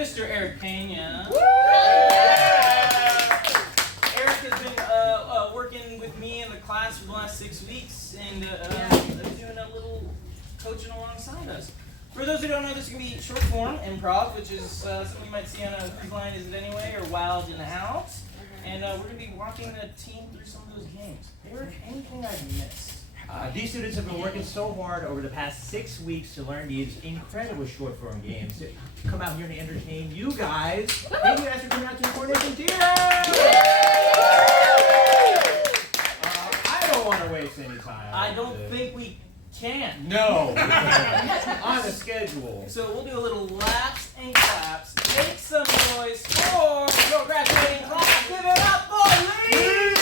Mr. Eric Pena. Eric has been working with me in the class for the last 6 weeks and doing a little coaching alongside us. For those who don't know, this is going to be short form improv, which is something you might see on a Whose Line Is It Anyway or Wild in the House. And we're going to be walking the team through some of those games. Eric, anything I've missed? These students have been working so hard over the past 6 weeks to learn these incredible short form games to come out here and entertain you guys. Thank you guys for coming out to the Coronation Theater! I don't want to waste any time. I don't think we can. No, on the schedule. So we'll do a little laps and claps. Make some noise for your graduating class. Give it up for Leeds!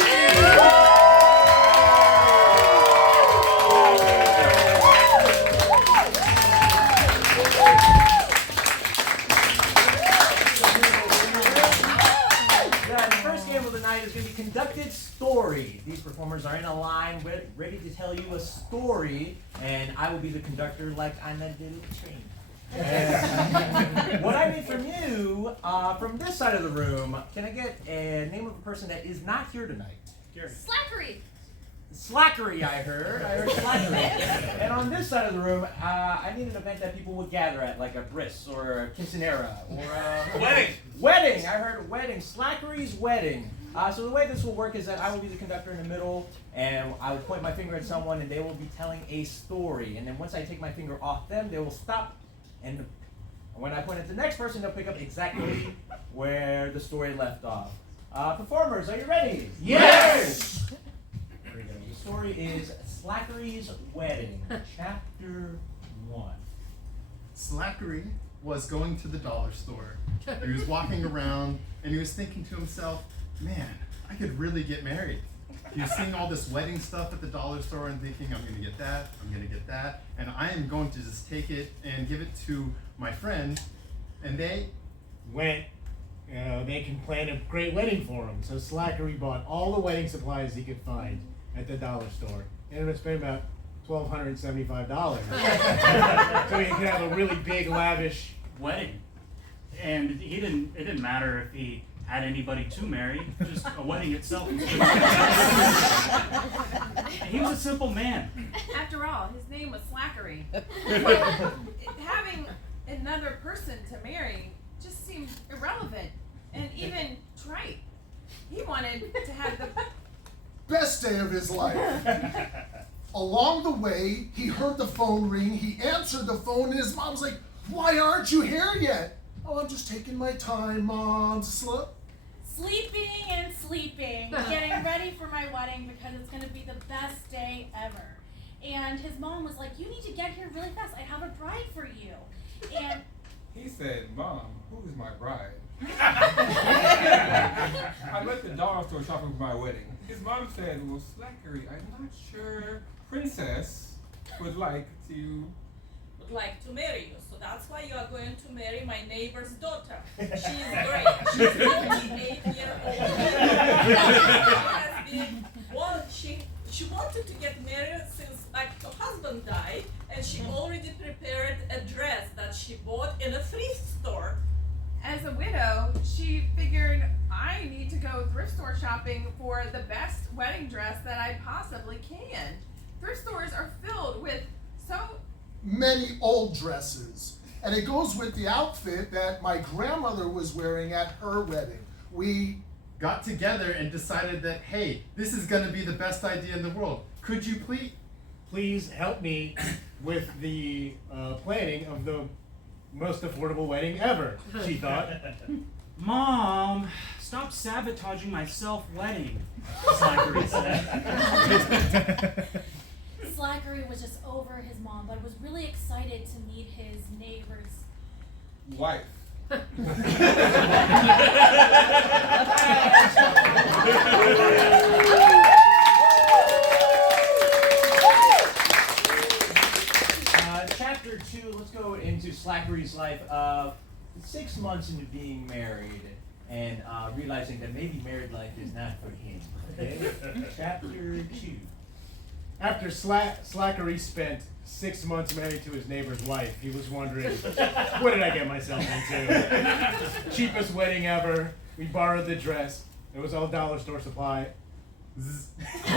Is going to be conducted story. These performers are in a line, ready to tell you a story, and I will be the conductor like I'm a little train. What I need from you, from this side of the room, can I get a name of a person that is not here tonight? Slackery. Slackery, I heard Slackery. And on this side of the room, I need an event that people would gather at, like a bris or a quinceanera or a wedding. Wedding, I heard wedding. Slackery's wedding. So the way this will work is that I will be the conductor in the middle, and I will point my finger at someone, and they will be telling a story. And then once I take my finger off them, they will stop. And when I point at the next person, they'll pick up exactly where the story left off. Performers, are you ready? Yes! Here we go. The story is Slackery's Wedding, Chapter 1. Slackery was going to the dollar store. He was walking around, and he was thinking to himself, man, I could really get married. He was seeing all this wedding stuff at the dollar store and thinking, I'm going to get that, I'm going to get that, and I am going to just take it and give it to my friend. And they went, they can plan a great wedding for him. So Slackery bought all the wedding supplies he could find at the dollar store. And it would spend about $1,275. So he could have a really big, lavish wedding. And it didn't matter if he had anybody to marry, just a wedding itself was good. He was a simple man. After all, his name was Slackery. Having another person to marry just seemed irrelevant and even trite. He wanted to have the best day of his life. Along the way, he heard the phone ring. He answered the phone, and his mom was like, "Why aren't you here yet?" "Oh, I'm just taking my time, Mom." Sleeping and sleeping, getting ready for my wedding because it's going to be the best day ever. And his mom was like, "You need to get here really fast. I have a bride for you." And he said, "Mom, who is my bride?" I'm at the dollar store shopping for my wedding. His mom said, "Well, Slackery, I'm not sure Princess would like to marry you. So that's why you are going to marry my neighbor's daughter. She is great. She's 58-year-old. She wanted to get married since her husband died, and she already prepared a dress that she bought in a thrift store. As a widow, she figured, I need to go thrift store shopping for the best wedding dress that I possibly can. Thrift stores are filled with so many old dresses, and it goes with the outfit that my grandmother was wearing at her wedding. We got together and decided that, hey, this is going to be the best idea in the world. Could you please help me with the planning of the most affordable wedding ever, she thought. Mom, stop sabotaging my self-wedding, Slackery said. Slackery was just over his mom, but was really excited to meet his neighbor's wife. Chapter 2, let's go into to Slackery's life 6 months into being married and realizing that maybe married life is not for him. Okay? Chapter 2. After Slackery spent 6 months married to his neighbor's wife, he was wondering, what did I get myself into? Cheapest wedding ever. We borrowed the dress. It was all dollar store supply. I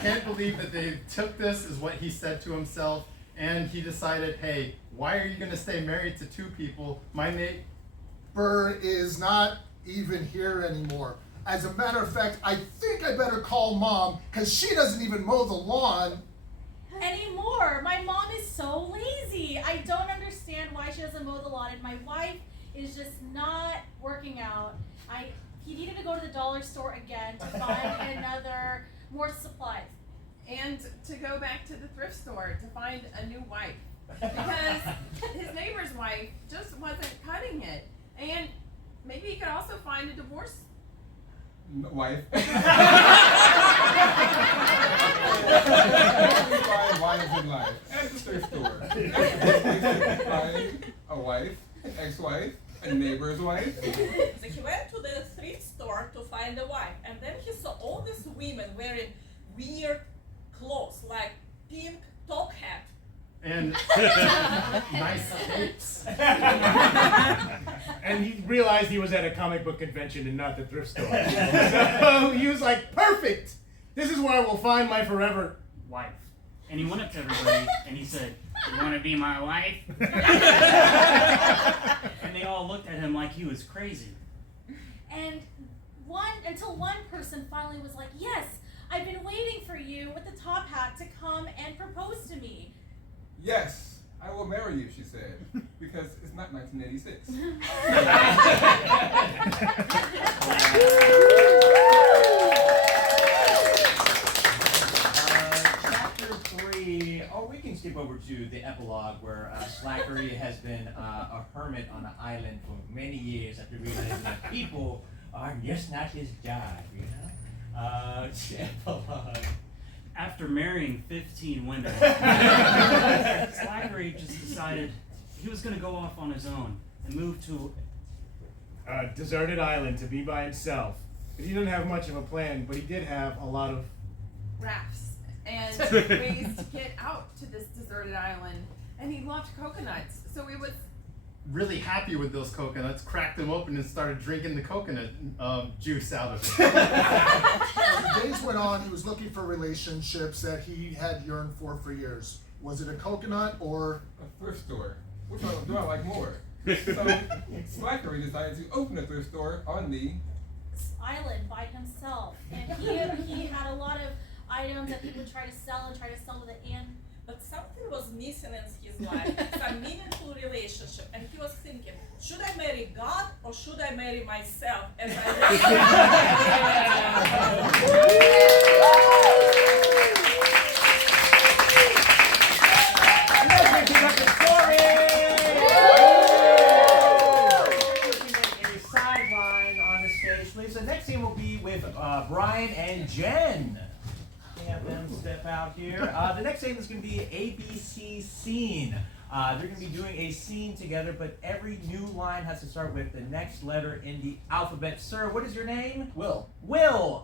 can't believe that they took this as what he said to himself, and he decided, hey, why are you going to stay married to 2 people? My neighbor is not even here anymore. As a matter of fact, I think I better call Mom, because she doesn't even mow the lawn anymore. My mom is so lazy. I don't understand why she doesn't mow the lawn, and my wife is just not working out. He needed to go to the dollar store again to find more supplies. And to go back to the thrift store to find a new wife. Because his neighbor's wife just wasn't cutting it. And maybe he could also find a divorce wife. Wives in life. At the thrift store. Find a wife, an ex-wife, a neighbor's wife. So he went to the thrift store to find a wife, and then he saw all these women wearing weird clothes, like pink top hat. And nice capes. And he realized he was at a comic book convention and not the thrift store. So he was like, perfect! This is where I will find my forever wife. And he went up to everybody and he said, "You want to be my wife?" And they all looked at him like he was crazy. And until one person finally was like, "Yes, I've been waiting for you with the top hat to come and propose to me." Yes, I will marry you, she said, because it's not 1986. Chapter 3. Oh, we can skip over to the epilogue where Slackery has been a hermit on an island for many years after realizing that people are just not his job, you know? Epilogue. After marrying 15 women, Slackery just decided he was going to go off on his own and move to a deserted island to be by himself. But he didn't have much of a plan, but he did have a lot of rafts and ways to get out to this deserted island. And he loved coconuts, so he was really happy with those coconuts, cracked them open and started drinking the coconut juice out of it. As the days went on, he was looking for relationships that he had yearned for years. Was it a coconut or a thrift store? Which one do I like more? So Slackery decided to open a thrift store on the island by himself, and he had a lot of items that he would try to sell to the inn. But something was missing in his life, some meaningful relationship, and he was thinking, should I marry God or should I marry myself? As I a sideline on the stage, please. The next scene will be with Bryan and Jenn. Have them step out here. The next scene is going to be ABC scene. They're going to be doing a scene together, but every new line has to start with the next letter in the alphabet. Sir, what is your name? Will. Will.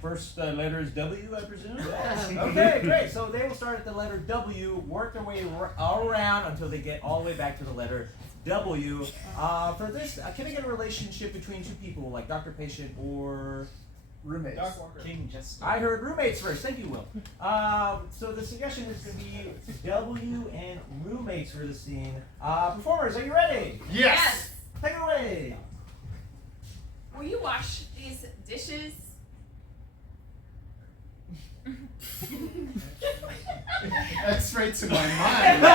First letter is W, I presume? Yes. Okay, great. So they will start at the letter W, work their way around until they get all the way back to the letter W. For this, can I get a relationship between 2 people, like doctor-patient or roommates? King Jester. I heard roommates first. Thank you, Will. So the suggestion is going to be W and roommates for the scene. Performers, are you ready? Yes. Take it away. Will you wash these dishes? That's straight to my mind.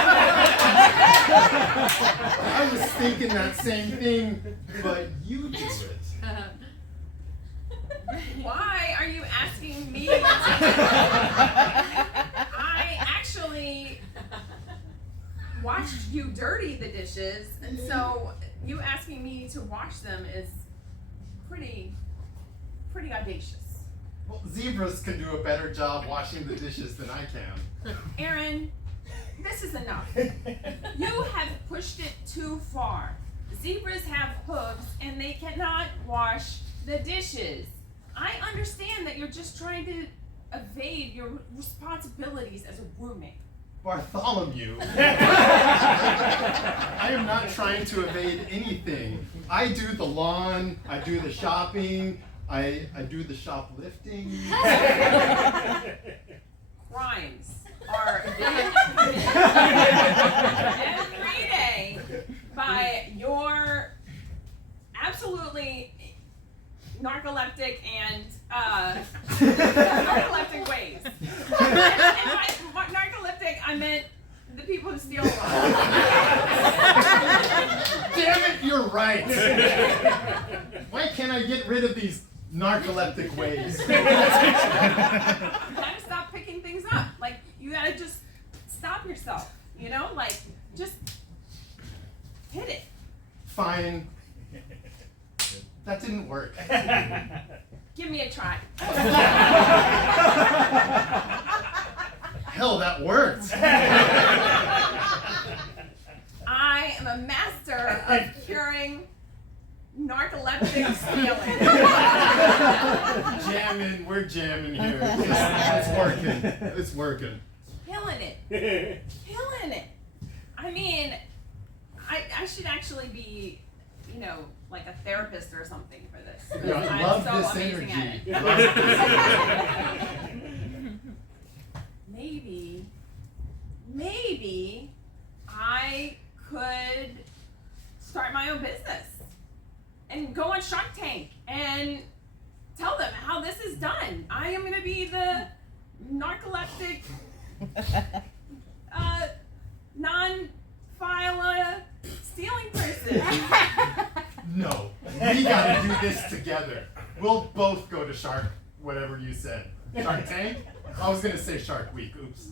I was thinking that same thing, but you do it. Why are you asking me? I actually watched you dirty the dishes, and so you asking me to wash them is pretty audacious. Well, zebras can do a better job washing the dishes than I can. Aaron, this is enough. You have pushed it too far. Zebras have hooves and they cannot wash the dishes. I understand that you're just trying to evade your responsibilities as a roommate. Bartholomew. I am not trying to evade anything. I do the lawn, I do the shopping, I do the shoplifting. Crimes are every day by your absolutely narcoleptic and narcoleptic ways. And by narcoleptic, I meant the people who steal a lot. Damn it, you're right. Why can't I get rid of these narcoleptic ways? You gotta stop picking things up. Like, you gotta just stop yourself, you know? Like, just hit it. Fine. That didn't work. Give me a try. Hell, that worked. I am a master of curing narcoleptic stealing. Jamming, we're jamming here. It's working. It's working. Killing it. Killing it. I mean, I should actually be, you know, like a therapist or something for this. Yeah, I I'm love so this amazing energy. at Love it. this Maybe I could start my own business and go on Shark Tank and tell them how this is done. I am going to be the narcoleptic, non-file stealing person. No, we gotta do this together. We'll both go to Shark, whatever you said. Shark Tank? I was gonna say Shark Week, oops.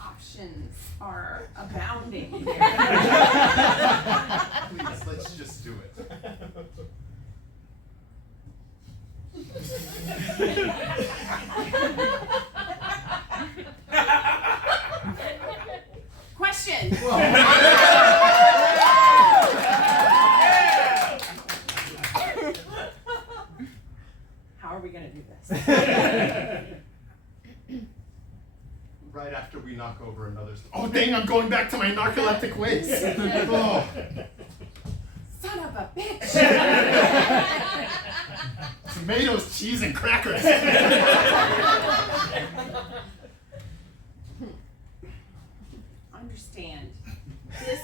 Options are abounding here. Please, let's just do it. Question. How are we gonna do this? Right after we knock over another oh dang, I'm going back to my narcoleptic ways. Oh. Son of a bitch! Tomatoes, cheese, and crackers. Understand. This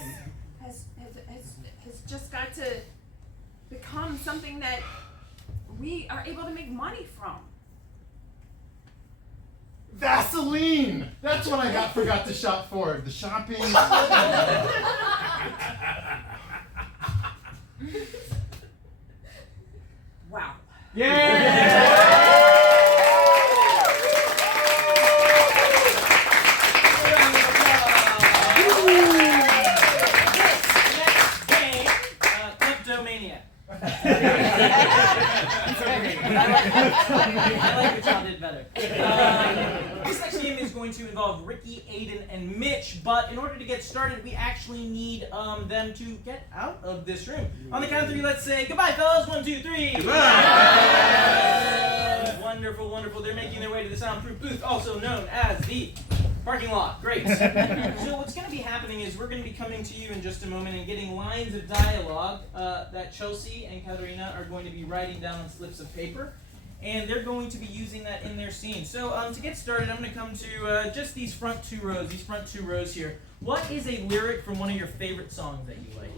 has just got to become something that we are able to make money from. Vaseline! That's what I forgot to shop for. The shopping. Wow. I like what y'all did better. This next game is going to involve Riki, Aiden, and Mitch, but in order to get started, we actually need them to get out of this room. On the count of three, let's say goodbye, fellas. 1, 2, 3. Goodbye. Wonderful, wonderful. They're making their way to the soundproof booth, also known as the parking lot. Great. So what's going to be happening is we're going to be coming to you in just a moment and getting lines of dialogue that Chelsea and Kateryna are going to be writing down on slips of paper. And they're going to be using that in their scene. So to get started, I'm going to come to just these front two rows here. What is a lyric from one of your favorite songs that you like?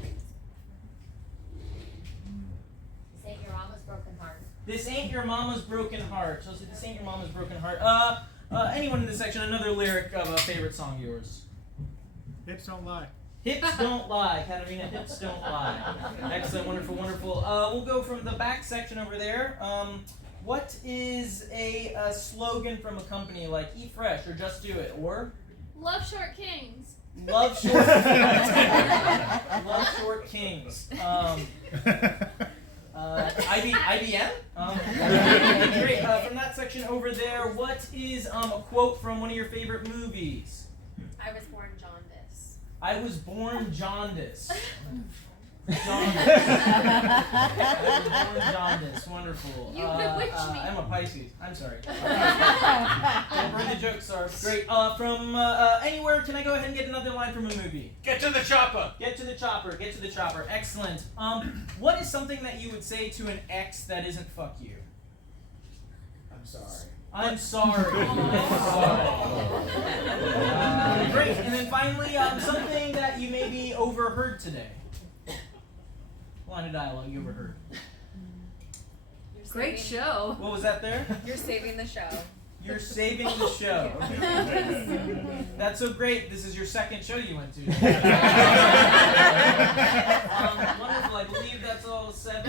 This ain't your mama's broken heart. This ain't your mama's broken heart. So this ain't your mama's broken heart. Anyone in this section, another lyric of a favorite song of yours? Hips don't lie. Hips don't lie, Kateryna, hips don't lie. Excellent, wonderful, wonderful. We'll go from the back section over there. What is a slogan from a company like Eat Fresh or Just Do It or? Love short kings. Love short Love short kings. IBM? Great. From that section over there, what is a quote from one of your favorite movies? I was born jaundice. I was born jaundice. Jaundice. I was born jaundice. Wonderful. You bewitched me. I'm a Pisces. I'm sorry. Don't burn the joke, sir. Great. From anywhere, can I go ahead and get another line from a movie? Get to the chopper. Get to the chopper. Get to the chopper. Excellent. What is something that you would say to an ex that isn't fuck you? I'm sorry. I'm sorry. Great. And then finally, something that you maybe overheard today. Line of dialogue you overheard. Great show. What was that there? You're saving the show. You're saving the show. That's so great. This is your second show you went to. Wonderful. I believe that's all 7.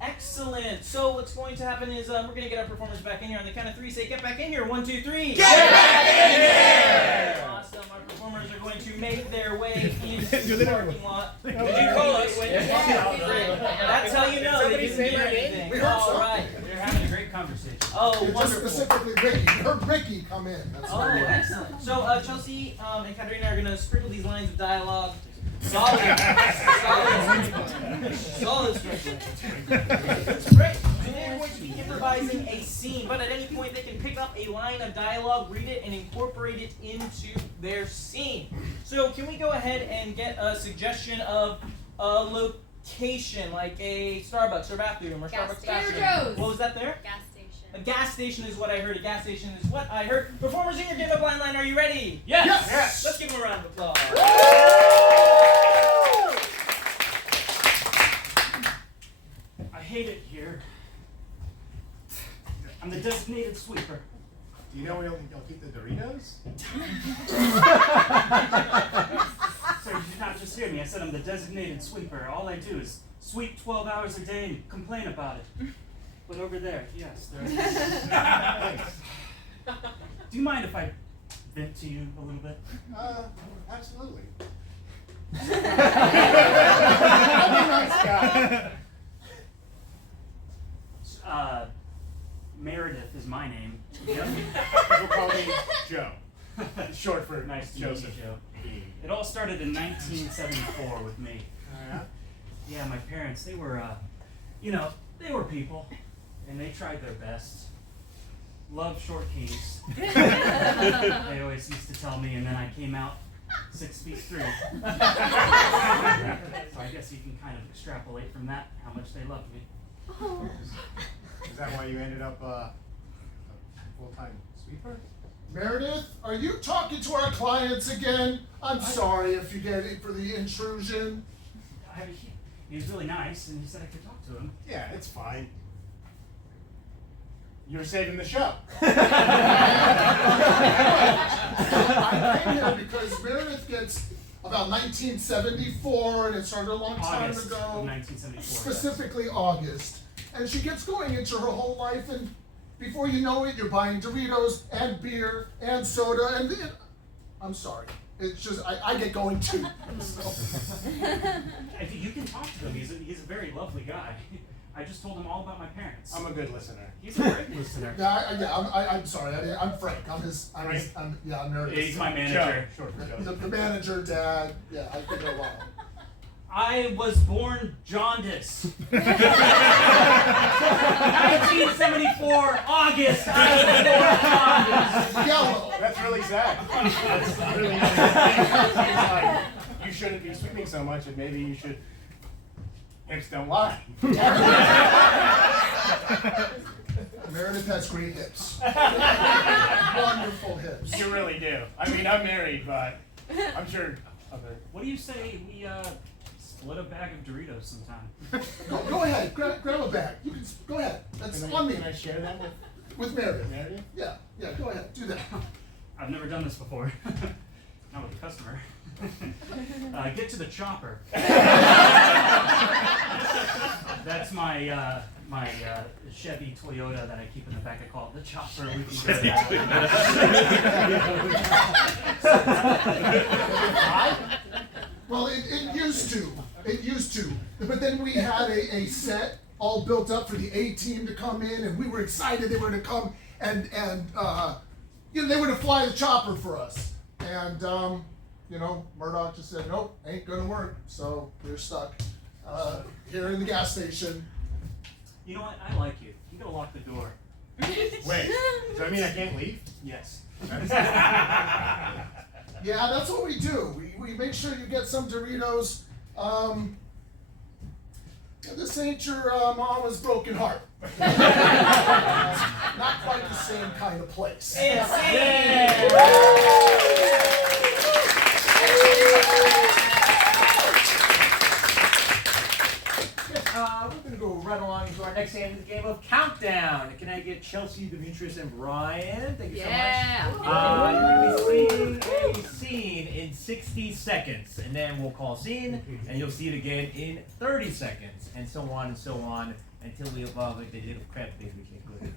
Excellent. So what's going to happen is we're going to get our performers back in here. On the count of 3, say get back in here. 1, 2, 3. Get back in here! Awesome. Our performers are going to make their way into the parking lot. Did you call us? That's how you know they didn't hear anything. We heard so. All right. They're having a great conversation. Oh, Just wonderful. specifically Riki. You heard Riki come in. That's Oh, excellent. So Chelsea and Kateryna are going to sprinkle these lines of dialogue. Solid. Solid sprinkle. Great. Today we're going to be improvising a scene, but at any point they can pick up a line of dialogue, read it, and incorporate it into their scene. So can we go ahead and get a suggestion of a location, like a Starbucks or bathroom or Gas Starbucks station. bathroom? What was that there? Gas station. A gas station is what I heard. A gas station is what I heard. Performers in your Give Up Line line, are you ready? Yes! Yes! Let's give them a round of applause. I hate it here. I'm the designated sweeper. Do you know where you'll keep the Doritos? Sir, you did not just hear me. I said I'm the designated sweeper. All I do is sweep 12 hours a day and complain about it. But over there, yes, there is. Thanks. Do you mind if I vent to you a little bit? Absolutely. I'll be nice guy. Meredith is my name. Yep. People call me Joe. Short for Nice to meet you, Joseph. Joe. It all started in 1974 with me. Yeah, my parents, they were, they were people. And they tried their best. Love short keys. They always used to tell me, and then I came out 6 feet 3. So I guess you can kind of extrapolate from that how much they loved me. Oh. Is that why you ended up a full-time sweeper? Meredith, are you talking to our clients again? I'm sorry if you get it for the intrusion. He was really nice, and he said I could talk to him. Yeah, it's fine. You're saving the show. I came here because Meredith gets about 1974, and it started a long time August ago. of 1974. Specifically August. And she gets going into her whole life, and before you know it, you're buying Doritos and beer and soda, and I'm sorry. It's just, I get going too. So. You can talk to him. He's a very lovely guy. I just told him all about my parents. I'm a good listener. He's a great listener. I'm sorry. I'm Frank. I'm Meredith. He's my manager. Short for Joe. The manager, dad. Yeah, I could go wrong. I was born jaundice. 1974, August. I was born jaundice. Yellow. That's really sad. That's really sad. You shouldn't be sweeping so much, and maybe you should. Hips don't lie. Meredith has great hips. Wonderful hips. You really do. I mean, I'm married, but I'm sure other. What do you say we split a bag of Doritos sometime? Go ahead. Grab a bag. You can go ahead. That's on me. Can I share that With Meredith. Meredith? Yeah. Go ahead. Do that. I've never done this before. Not with a customer. Get to the chopper. That's my my Chevy Toyota that I keep in the back. I call it the chopper. We can go that. Well, it used to. But then we had a set all built up for the A team to come in, and we were excited they were to come and you know, they were to fly the chopper for us. And you know, Murdoch just said, nope, ain't gonna work. So we're stuck here in the gas station. You know what? I like you. You gotta lock the door. Wait, does that mean I can't leave? Yes. Yeah, that's what we do. We make sure you get some Doritos. This ain't your mama's broken heart. Not quite the same kind of place. We're going to go right along to our next game, the game of Countdown. Can I get Chelsea, Demitrius, and Bryan? Thank you so much. You're going to be seeing a scene in 60 seconds, and then we'll call scene, and you'll see it again in 30 seconds, and so on, until we evolve like the little crab things we can't go to.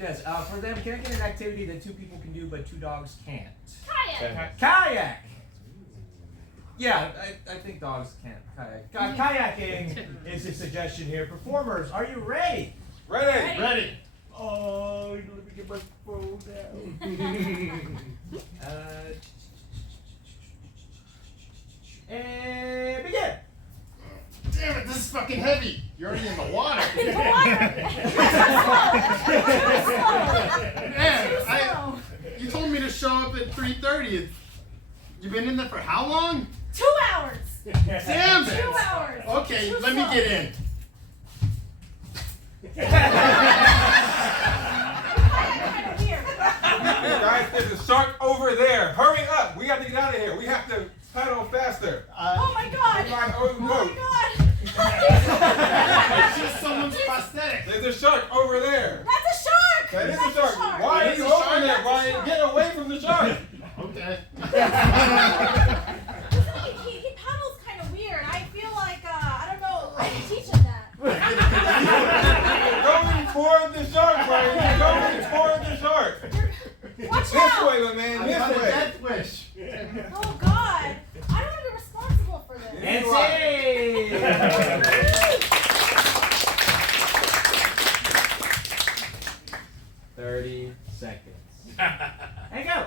Yes, for them, can I get an activity that 2 people can do, but 2 dogs can't? Kayak. Kayak! Yeah, I think dogs can kayak. Kayaking is a suggestion here. Performers, are you ready? Ready. Oh, let me get my phone now. And begin. Damn it, this is fucking heavy. You're already in the water. Man, you told me to show up at 3:30. You've been in there for how long? 2 hours. Damn it. 2 hours. Okay, Too let me slow. get in. Kind of weird. Guys, there's a shark over there. Hurry up. We got to get out of here. We have to paddle faster. Oh my god. Oh my It's just someone's prosthetic. There's a shark over there. That's a shark. That is That's a shark. Why It are is you a over shark? there, That's a Bryan? shark. Get away from the shark. Okay. He paddles kind of weird. I feel like, I don't know, I can teach him that. You're going toward the shark, Bryan. You're going toward the shark. Watch This out. way, my man. I got a This way. death wish. Oh god. I don't want to be responsible for this. And save! 30 seconds. And go!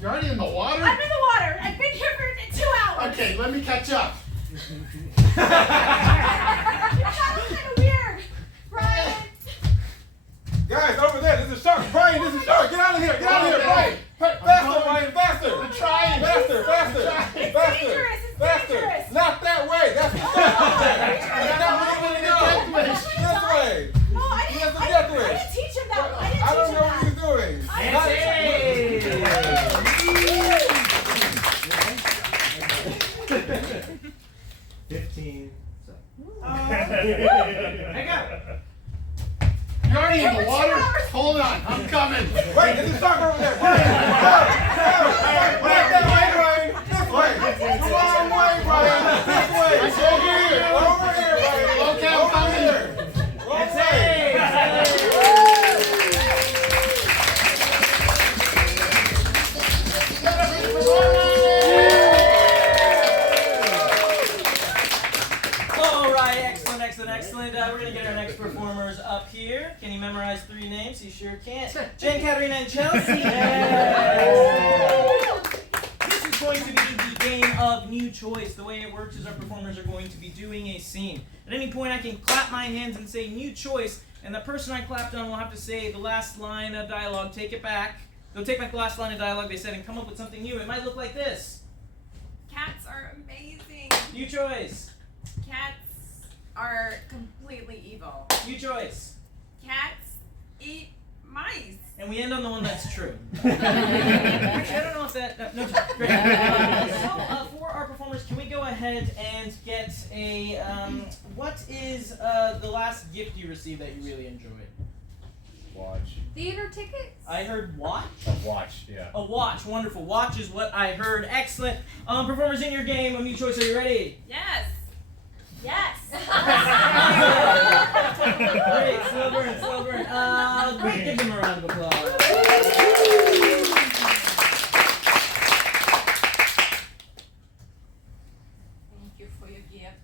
You're already in the water? I'm in the water. I've been here for 2 hours. Okay, let me catch up. You paddle kind of weird. Bryan. Guys, over there. There's a shark. Bryan, there's a shark. Get out of here. Get out of here, Bryan. Faster, Bryan. Faster. I'm trying. Faster. It's dangerous. It's Faster. dangerous. Not that way. That's the shark over there. That's not where you want to go. This way. No, I He has a didn't, death I wish. didn't teach him that. I didn't I teach don't him know what he's doing. I And didn't save! 15 seconds. And go! You're already in the water? Hold on, I'm coming. Wait, there's a shark over there. Bryan, that way, Bryan. This way. The wrong way, Bryan. This way. Over here, Bryan. Okay, I'm Over coming. here. Wrong way. All right, excellent. We're gonna get our next performers up here. Can you memorize 3 names? He sure can. Jenn, Kateryna, and Chelsea. This is going to be the game of new choice. The way it works is our performers are going to be doing a scene. At any point, I can clap my hands and say new choice, and the person I clapped on will have to say the last line of dialogue. Take it back. They'll take back the last line of dialogue they said and come up with something new. It might look like this. Cats are amazing. New choice. Cats are completely evil. New choice. Cats eat mice. And we end on the one that's true. Actually, I don't know if that. No, great. For our performers, can we go ahead and get a. What is the last gift you received that you really enjoyed? Watch. Theater tickets? I heard watch. A watch, yeah. A watch. Wonderful. Watch is what I heard. Excellent. Performers in your game of new choice, are you ready? Yes. Yes. Great. Slow burn. Great. Give them a round of applause. Thank you for your gift.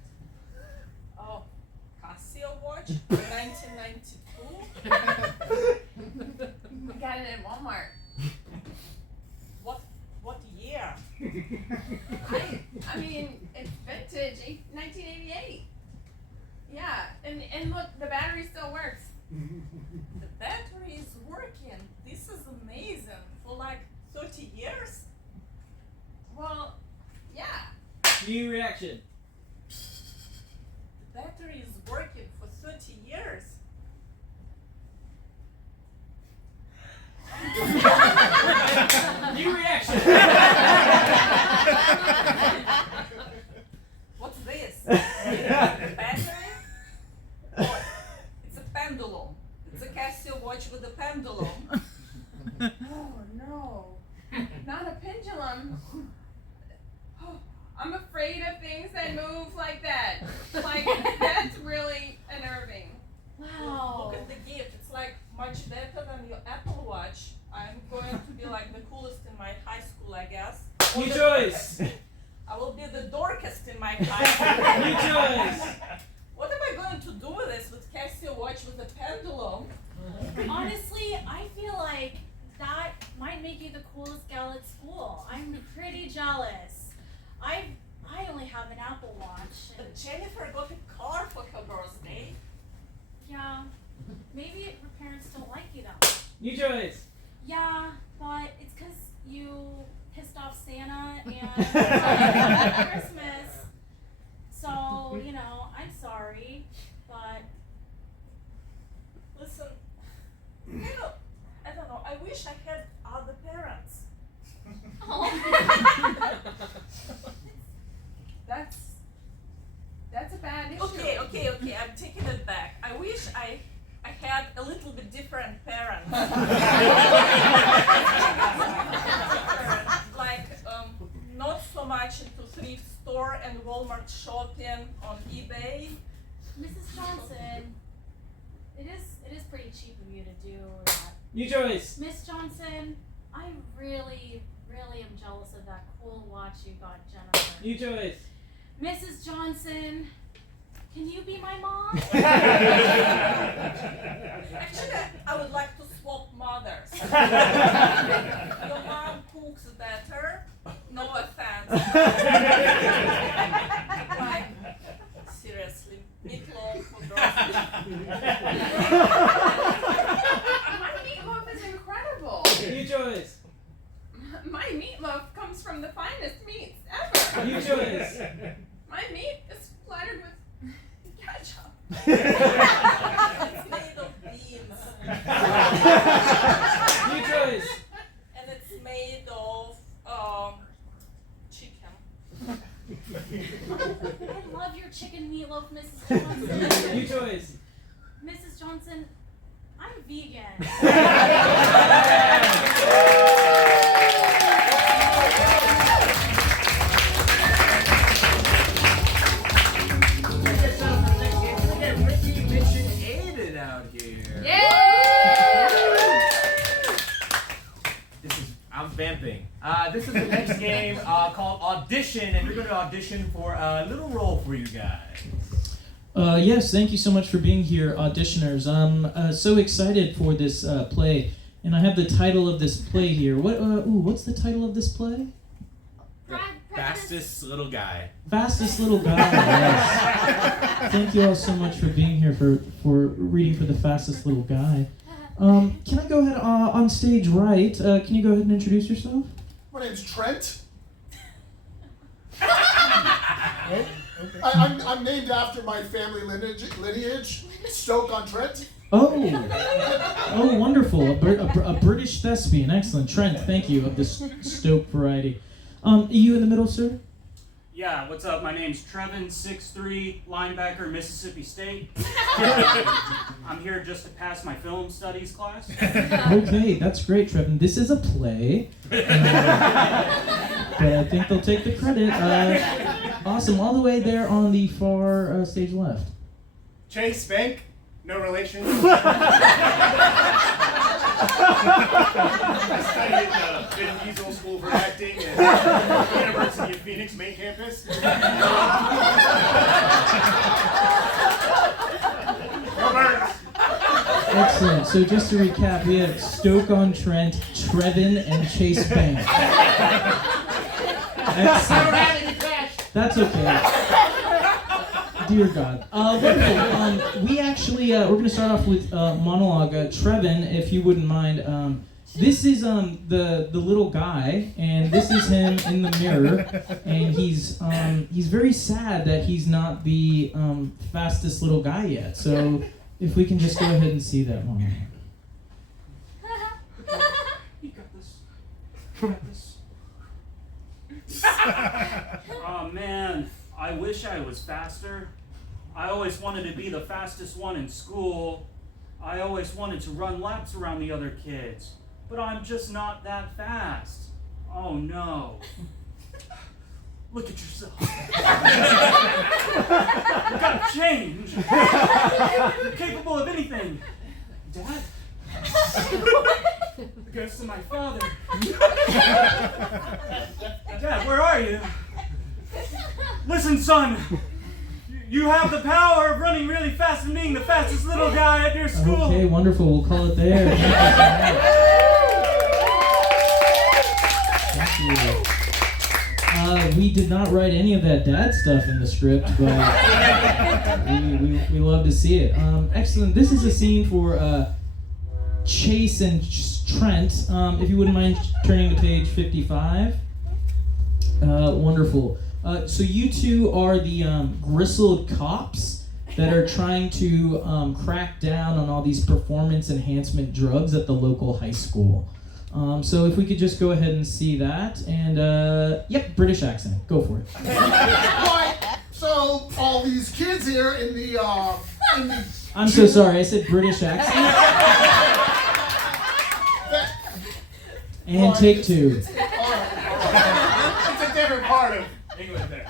I mean, it's vintage, 1988. Yeah, and look, the battery still works. The battery is working. This is amazing. For like 30 years? Well, yeah. New reaction. The battery is working for 30 years. New reaction. What's this? Battery? Oh, it's a pendulum. It's a Casio watch with a pendulum. Oh no, not a pendulum. Oh, I'm afraid of things that move like that. Like, that's really unnerving. Wow. Look at the gift. It's like much better than your Apple Watch. I'm going to be like the coolest in my high school, I guess. Or New the- choice. I will be the dorkest in my high school. New choice. What am I going to do with this with Casio watch with a pendulum? Honestly, I feel like that might make you the coolest gal at school. I'm pretty jealous. I only have an Apple Watch. But Jennifer got a car for her birthday. Yeah, maybe her parents don't like you that much. New choice. Yeah, but it's 'cause you pissed off Santa and Christmas. So, you know, I'm sorry, but Listen, I don't know. I wish I had other parents. That's a bad issue. Okay. I'm taking it back. I wish I had a little bit different parents. Like, not so much into thrift store and Walmart shopping on eBay. Mrs. Johnson, it is pretty cheap of you to do that. New choice. Miss Johnson, I really am jealous of that cool watch you got Jennifer. New choice. Mrs. Johnson, can you be my mom? Actually, I would like to swap mothers. Your mom cooks better. No offense. Like, seriously, meatloaf for birthday. My meatloaf is incredible. New choice. My meatloaf comes from the finest meats ever. New choice. My meat is splattered with ketchup. It's made of beans. New choice. And it's made of chicken. I love your chicken meatloaf, Mrs. Johnson. New choice. Mrs. Johnson, I'm vegan. Let's get Riki, Mitch, and Aiden out here. I'm vamping. This is the next game called Audition, and we're going to audition for a little role for you guys. Yes, thank you so much for being here, auditioners. I'm so excited for this play, and I have the title of this play here. What's the title of this play? Fastest little guy. Fastest Little Guy. Yes. Thank you all so much for being here for reading for the Fastest Little Guy. Can I go ahead on stage right? Can you go ahead and introduce yourself? My name's Trent. I'm named after my family lineage, Stoke-on-Trent. Oh, wonderful. A British thespian. Excellent. Trent, thank you, of the Stoke variety. You in the middle, sir? Yeah, what's up? My name's Trevin, 6'3", linebacker, Mississippi State. I'm here just to pass my film studies class. Okay, that's great, Trevin. This is a play. But I think they'll take the credit. Awesome. All the way there on the far stage left. Chase Bank, no relation. I studied at the Vin Diesel School for Acting at the University of Phoenix main campus. Robert! Excellent. So just to recap, we have Stoke-on-Trent, Trevin, and Chase Bank. don't have any cash. That's okay. Dear God. Wonderful. We actually, we're going to start off with monologue. Trevin, if you wouldn't mind, this is the little guy, and this is him in the mirror, and he's very sad that he's not the fastest little guy yet. So if we can just go ahead and see that one. You got this. You got this. Oh man, I wish I was faster. I always wanted to be the fastest one in school. I always wanted to run laps around the other kids. But I'm just not that fast. Oh no. Look at yourself. You gotta change. You're capable of anything. Dad? The ghost of my father. Dad, where are you? Listen, son. You have the power of running really fast and being the fastest little guy at your school. Okay, wonderful. We'll call it there. Thank you. We did not write any of that dad stuff in the script, but we love to see it. Excellent. This is a scene for Chase and Trent. If you wouldn't mind turning to page 55. Wonderful. So you two are the gristled cops that are trying to crack down on all these performance enhancement drugs at the local high school. So if we could just go ahead and see that, and yep, British accent, go for it. Right. So all these kids here in the I'm so sorry, I said British accent. And take two. It's a different part of England there.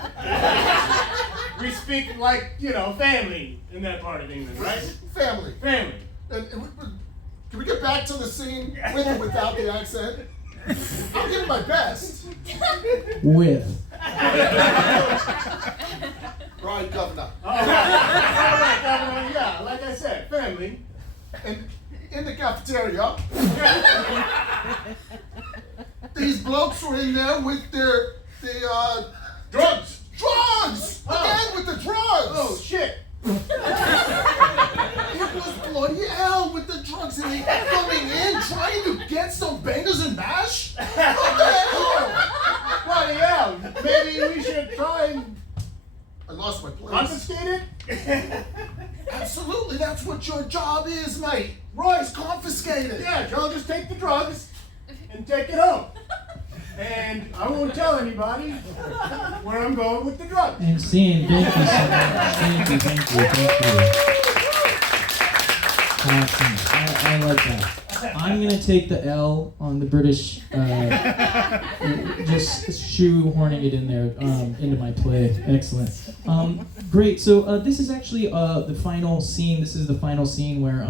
We speak like, family in that part of England, right? family. Family. And can we get back to the scene with or without the accent? I'm giving my best. With. Right, Governor. All right, Governor. Yeah, like I said, family. And in the cafeteria, these blokes were in there with their Drugs! drugs! Again with the drugs! Oh, shit! It was bloody hell with the drugs and they coming in trying to get some bangers and mash? What the hell? Bloody hell! Maybe we should try and I lost my place. confiscate it? Absolutely, that's what your job is, mate. Roy's confiscated. Yeah, I'll just take the drugs and take it home. And I won't tell anybody where I'm going with the drugs. And scene, thank you so much. Thank you. Awesome. I like that. I'm going to take the L on the British, just shoehorning it in there into my play. Excellent. Great. So this is actually the final scene. This is the final scene where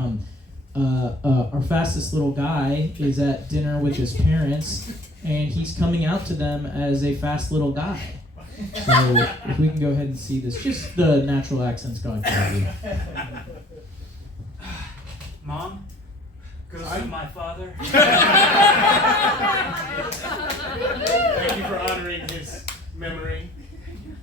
our fastest little guy is at dinner with his parents, and he's coming out to them as a fast little guy. So if we can go ahead and see this, just the natural accents going forward. Mom? Ghost of my father? Thank you for honoring his memory.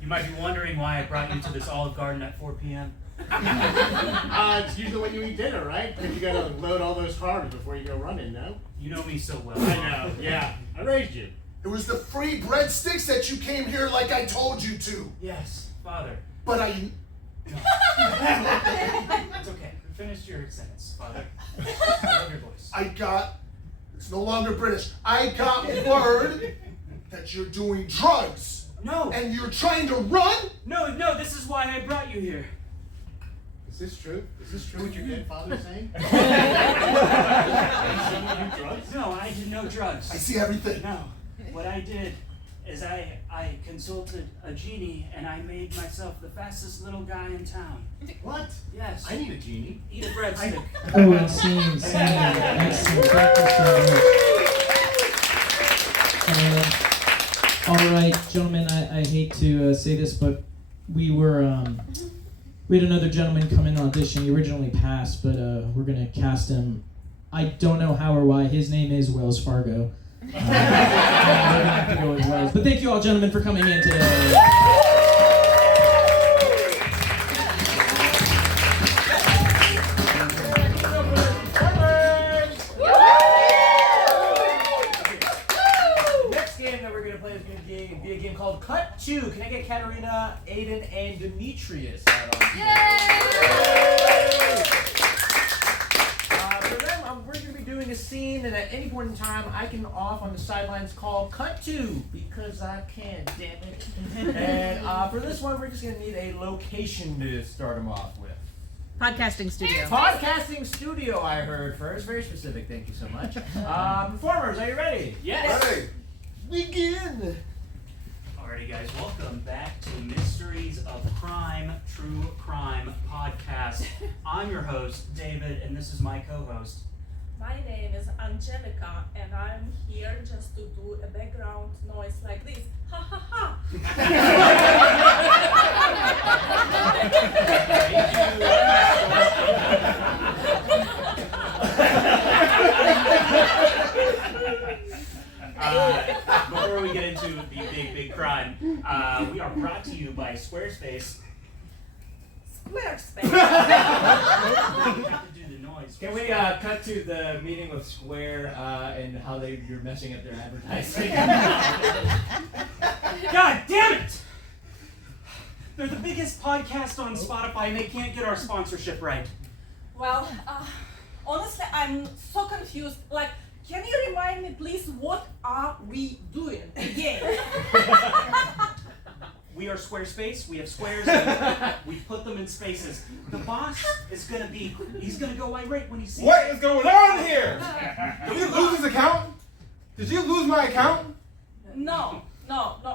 You might be wondering why I brought you to this Olive Garden at 4 p.m. It's usually when you eat dinner, right? Because you gotta load all those carbs before you go running, no? You know me so well. I know, yeah. I raised you. It was the free breadsticks that you came here like I told you to. Yes, father. But I... It's okay. Finish your sentence, father. I love your voice. It's no longer British. I got word that you're doing drugs. No. And you're trying to run? No, this is why I brought you here. Is this true? Is this true what your dead father's saying? Drugs? No, I did no drugs. I see everything. No. What I did is I consulted a genie and I made myself the fastest little guy in town. What? Yes. I need a genie. Eat a breadstick. Oh, and scene. Excellent. Thank you so much. All right, gentlemen, I hate to say this, but we had another gentleman come in and audition. He originally passed, but we're going to cast him. I don't know how or why. His name is Wells Fargo. We're going to have to go with Wells. But thank you all, gentlemen, for coming in today. Next game that we're going to play is going to be a game called Cut 2. Can I get Kateryna, Aiden, and Demitrius out on For them, we're going to be doing a scene, and at any point in time, I can off on the sidelines call Cut 2, because I can, damn it. And for this one, we're just going to need a location to start them off with. Podcasting studio. Podcasting studio, I heard first. Very specific, thank you so much. Performers, are you ready? Yes. Ready. Begin! Alrighty, guys, welcome back to Mysteries of Crime, True Crime Podcast. I'm your host, David, and this is my co-host. My name is Angelica, and I'm here just to do a background noise like this. Ha ha ha! Before we get into the big crime, we are brought to you by Squarespace. Squarespace. You have to do the noise. Can we cut to the meeting with Square and how you're messing up their advertising? God damn it! They're the biggest podcast on Spotify, and they can't get our sponsorship right. Well, honestly, I'm so confused. Like, can you remind me, please, what are we doing again? We are Squarespace. We have squares. And we put them in spaces. The boss is he's gonna go irate when he sees. What is going on here? Did you lose his account? Did you lose my account? No,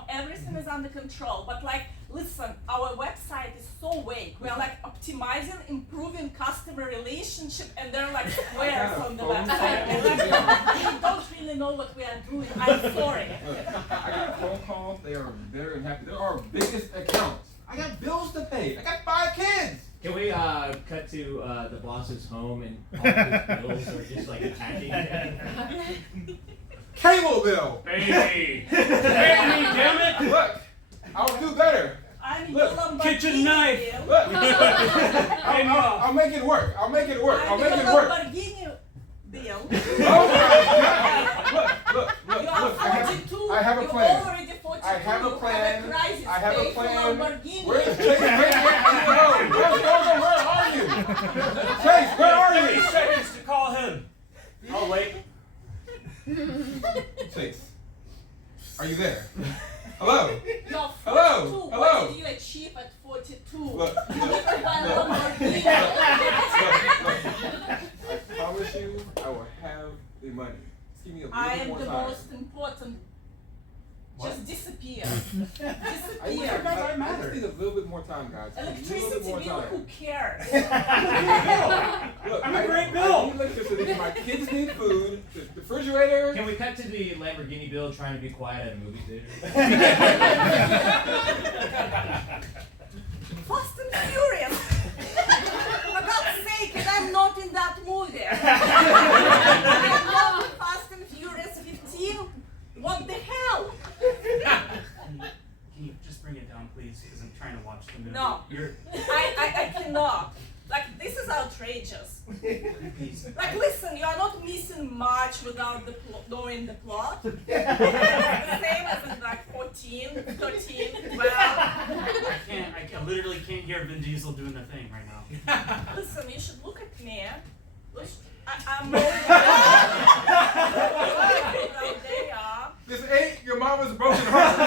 everything is under control. But like, listen, our website is so vague. We are like optimizing, improving customer relationship, and there are like squares on the website. And like, we don't really know what we are doing. I'm sorry. Look, I got a phone call. They are very unhappy. They're our biggest accounts. I got bills to pay. I got 5 kids. Can we cut to the boss's home and all his bills are just like attacking him? Cable bill. Baby, damn it! Look, I'll do better. I'm Look, your Lamborghini kitchen knife. bill. Look, I'll make it work. I'll make it work. I'll make it work. Lamborghini bill. Oh my God. Look. You are 42. I have a You're plan. already 42. I have a plan. You have a crisis. I have a Pay for plan. Lamborghini. Where's Chase? Where are you? Chase, where are 30 you? seconds to call him. Oh wait. Chase, are you there? Hello? You're 42. Hello? What Hello? did you achieve at 42? Look. You need to buy a Lamborghini. I promise you, I will have the money. Just give me a little I bit am more the time. most important. What? Just disappear. I just need a little bit more time, guys. A little Electricity bit more bill, time. who cares? Look, I'm a great I bill. need electricity. My kids need food. The refrigerator. Can we cut to the Lamborghini bill trying to be quiet at a movie theater? Fast and Furious. For God's sake, and I'm not in that movie. I'm not in Fast and Furious 15. What the hell? Can you just bring it down, please? Because I'm trying to watch the movie. No. I cannot. Like, this is outrageous. Like, listen, you are not missing much without the knowing the plot. The same as in like 14, 13, 12. I literally can't hear Vin Diesel doing the thing right now. Listen, you should look at me. Look, I'm they are. This ain't your mama's broken heart.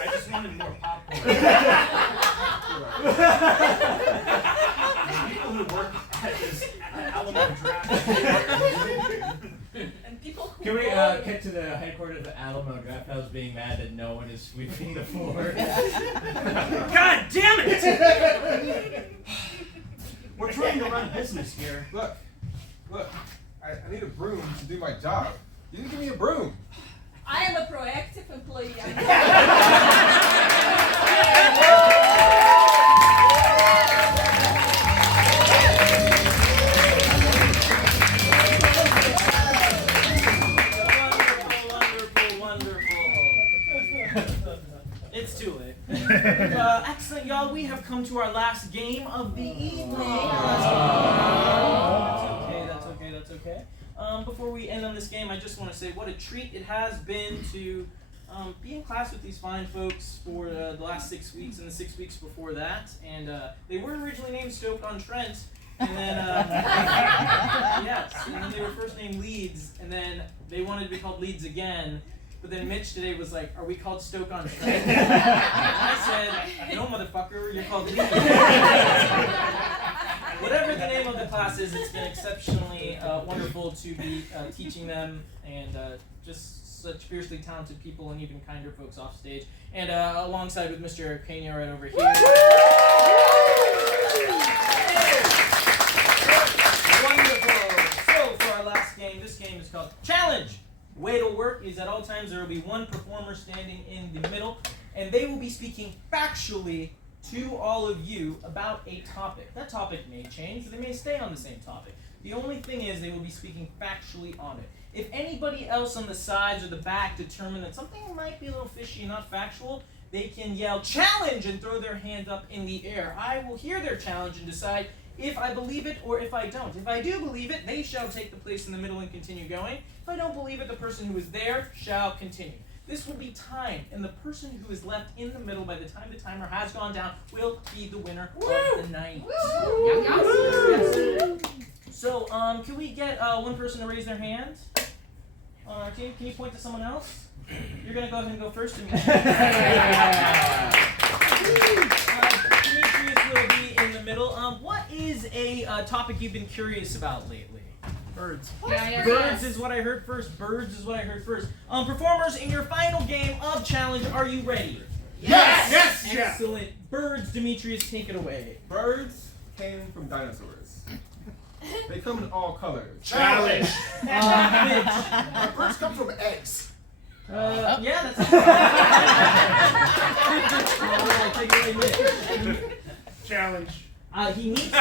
I just wanted more popcorn. People who work at this Alamo Draft. And people who Can we go- get to the headquarters of the Alamo Draft House being mad that no one is sweeping the floor? God damn it! We're trying to run a business here. Look, I need a broom to do my job. You didn't give me a broom. I am a proactive employee. we have come to our last game of the evening. That's okay. Before we end on this game, I just want to say what a treat it has been to be in class with these fine folks for the last 6 weeks and the 6 weeks before that. And they were originally named Stoke-on-Trent, and then yes, and then they were first named Leeds, and then they wanted to be called Leeds again. But then Mitch today was like, "Are we called Stoke-on-Trent?" And I said, "No, motherfucker, you're called Leeds." Whatever the name of the class is, it's been exceptionally wonderful to be teaching them, and just such fiercely talented people and even kinder folks off stage. And alongside with Mr. Kateryna right over here. Wonderful. So for our last game, this game is called Challenge. The way it'll work is at all times there will be one performer standing in the middle, and they will be speaking factually to all of you about a topic. That topic may change, or they may stay on the same topic. The only thing is they will be speaking factually on it. If anybody else on the sides or the back determine that something might be a little fishy and not factual, they can yell challenge and throw their hand up in the air. I will hear their challenge and decide if I believe it or if I don't. If I do believe it, they shall take the place in the middle and continue going. If I don't believe it, the person who is there shall continue. This will be timed, and the person who is left in the middle by the time the timer has gone down will be the winner of the night. Yes. So, can we get one person to raise their hand on our team? Can you point to someone else? You're going to go ahead and go first, Demitrius. Demitrius will be in the middle. What is a topic you've been curious about lately? Birds. Birds is what I heard first. Birds is what I heard first. Performers, in your final game of challenge, are you ready? Yes! Yes! Excellent. Birds, Demitrius, take it away. Birds came from dinosaurs. They come in all colors. Challenge. Mitch. Birds come from eggs. Yeah, that's Alright, take it away, Mitch. Challenge. He needs to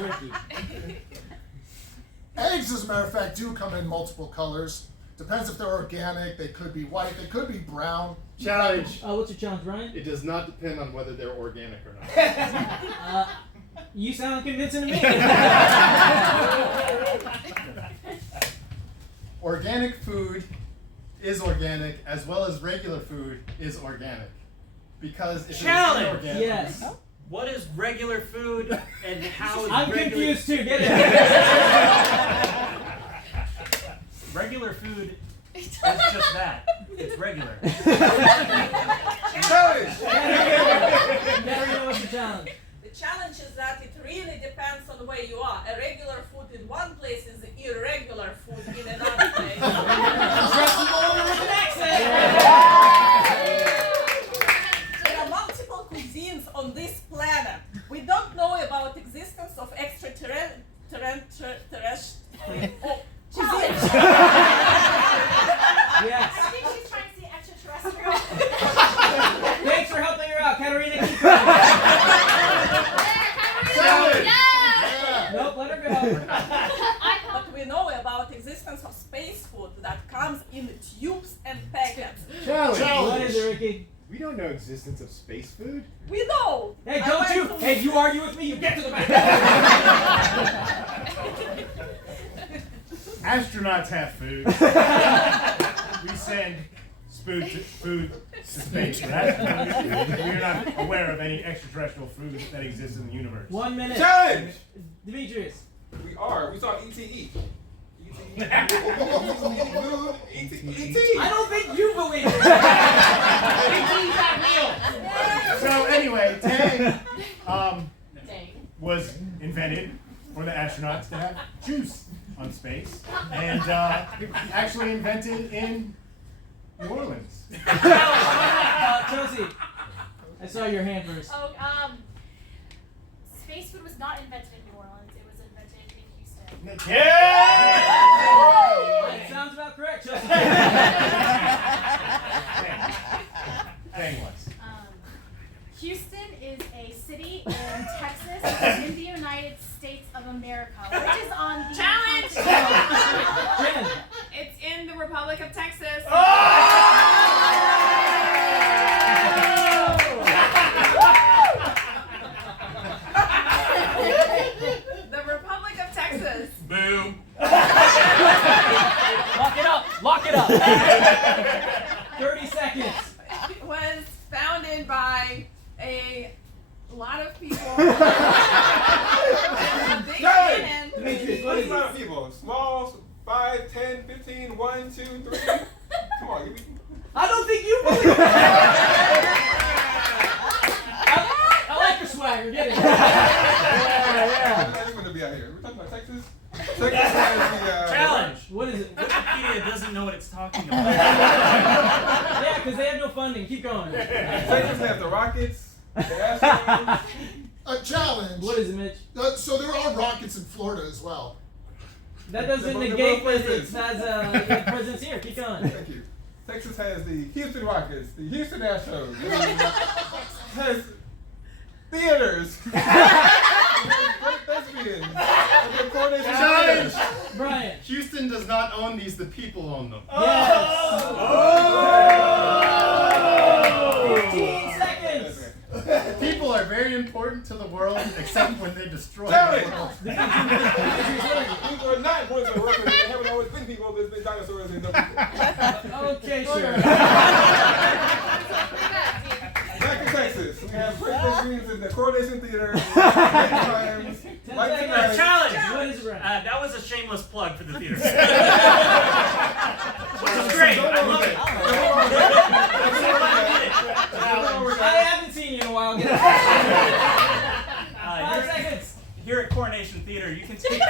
Riki. Eggs, as a matter of fact, do come in multiple colors. Depends if they're organic. They could be white. They could be brown. Challenge. What's your challenge, Bryan? It does not depend on whether they're organic or not. You sound convincing to me. Organic food is organic, as well as regular food is organic. Because if Challenge! it's inorganic, Yes. What is regular food and how is I'm regular... confused too. Get it? Regular food is just that. It's regular. Challenge! Kateryna, what's the challenge? The challenge is that it really depends on where you are. A regular food in one place is irregular food in another place. There are multiple cuisines on this planet. We don't know about existence of extraterrestrial cuisines. Yes. I think she's trying to say extraterrestrial. Thanks for helping her out, Kateryna. Keep going. Nope, let her go. But we know about existence of space food that comes in tubes and packets. Challenge. What is it, Riki? We don't know existence of space food. We know. Hey, don't you? Hey, you argue with me? You get to the back. Astronauts have food. We send food to space for astronauts. We are not aware of any extraterrestrial food that exists in the universe. 1 minute. Challenge! Demetrius. We saw E.T. I don't think you believe it. E.T.'s not real. So anyway, Tang was invented for the astronauts to have juice on space, and actually invented in New Orleans. Chelsea, I saw your hand first. Oh, space food was not invented in New Orleans. It was invented in Houston. Yeah! That sounds about correct, Chelsea. Tang was. Houston is a city in Texas in the United States of America, which is on the Challenge! Jenn. It's in the Republic of Texas. Oh! 1, 2, 3. Come on, give me. I don't think you believe it. I like your swagger. Get it. I just want to be out here. We're talking about Texas. Texas has the Challenge. What is it? Wikipedia doesn't know what it's talking about. Yeah, because they have no funding. Keep going. Texas has the Rockets, the Astros. A challenge. What is it, Mitch? So there are Rockets in Florida as well. That doesn't The negate both that it places. has presence here. Keep going. Thank you. Texas has the Houston Rockets, the Houston Astros, has theaters, great thespians, and the Coronation Challenge! Theater. Bryan. Houston does not own these, the people own them. Yes. Oh! 15 seconds. People are very important to the world, except when they destroy the Challenge! world. These are not points of record. They haven't always been people. There's been dinosaurs and no people. Okay, sure. Back in Texas, we have great thespians in the Coronation Theater. Times, like tonight. Challenge. What is it, Bryan? That was a shameless plug for the theater. Which is great. I love it. I haven't seen you in a while. Get it. 5 seconds. Here at Coronation Theater, you can speak.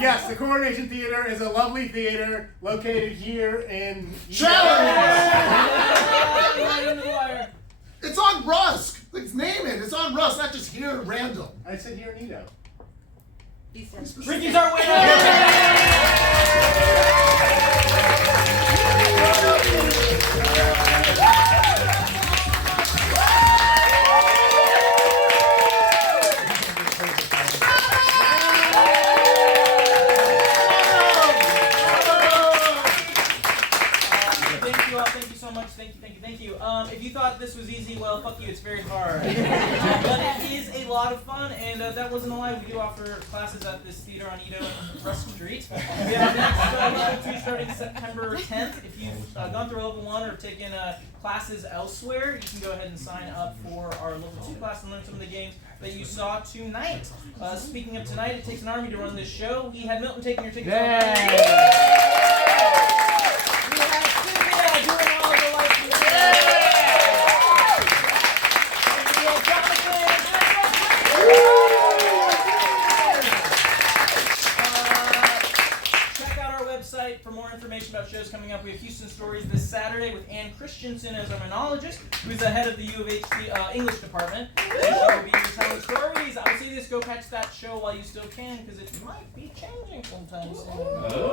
Yes, the Coronation Theater is a lovely theater located here in. Challenge! It's on Rusk. Let's name it. It's on Rusk, not just here at random. I said here in Edo. Riki's our Thank you so much. Thank you. If you thought this was easy, well, fuck you. It's very hard. But it is a lot of fun, and that wasn't a lie. We do offer classes at this theater on Edo and Rusk Street. We have next level 2 starting September 10th. If you've gone through level 1 or taken classes elsewhere, you can go ahead and sign up for our level 2 class and learn some of the games that you saw tonight. Speaking of tonight, it takes an army to run this show. We had Milton taking your tickets. We had Cynthia doing all of the lights. Check out our website for more information about shows coming up. We have Houston Stories this Saturday with Ann Christensen as our monologist, who's the head of the U of H English department. And she will be telling stories. I would say this, go catch that show while you still can, because it might be changing sometime soon.